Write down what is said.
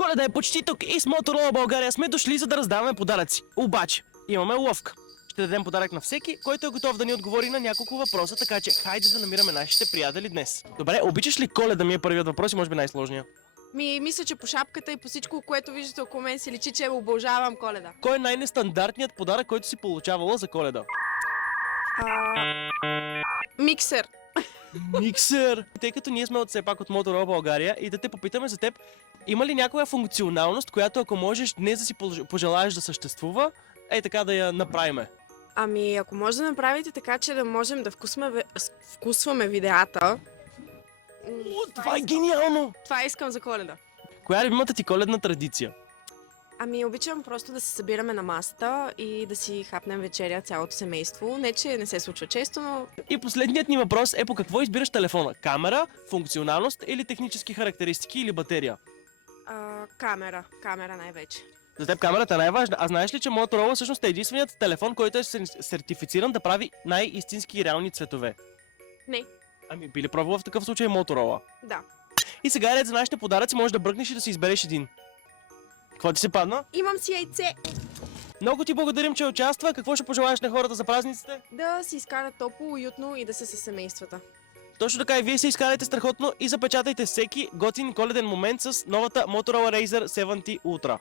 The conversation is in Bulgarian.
Коледа е почти тук и с Моторола България сме дошли за да раздаваме подаръци. Обаче, имаме уловка. Ще дадем подарък на всеки, който е готов да ни отговори на няколко въпроса, така че хайде да намираме нашите приятели днес. Добре, обичаш ли Коледа ми е първият въпрос и може би най-сложния? Мисля, че по шапката и по всичко, което виждате около мен, се личи, че обожавам Коледа. Кой е най-нестандартният подарък, който си получавала за Коледа? Миксер. Миксер! Тъй като ние сме все пак от Motorola България и да те попитаме за теб, има ли някоя функционалност, която ако можеш днес да си пожелаеш да съществува, така да я направиме? Ако може да направите така, че да можем да вкусваме видеята. Това е гениално! Това искам за Коледа. Коя е любимата ти коледна традиция? Обичам просто да се събираме на масата и да си хапнем вечеря цялото семейство. Не, че не се случва често, но... И последният ни въпрос е по какво избираш телефона? Камера, функционалност или технически характеристики или батерия? Камера. Камера най-вече. За теб камерата е най-важна. А знаеш ли, че Motorola всъщност е единственият телефон, който е сертифициран да прави най-истински и реални цветове? Не. Би ли пробвала в такъв случай Motorola? Да. И сега ред за нашите подаръци, можеш да бръкнеш и да си избереш един. Какво ти се падна? Имам си яйце. Много ти благодарим, че участва. Какво ще пожелаеш на хората за празниците? Да си изкарат топло, уютно и да са със семействата. Точно така и вие се изкарайте страхотно и запечатайте всеки готин коледен момент с новата Motorola Razr 70 Ultra.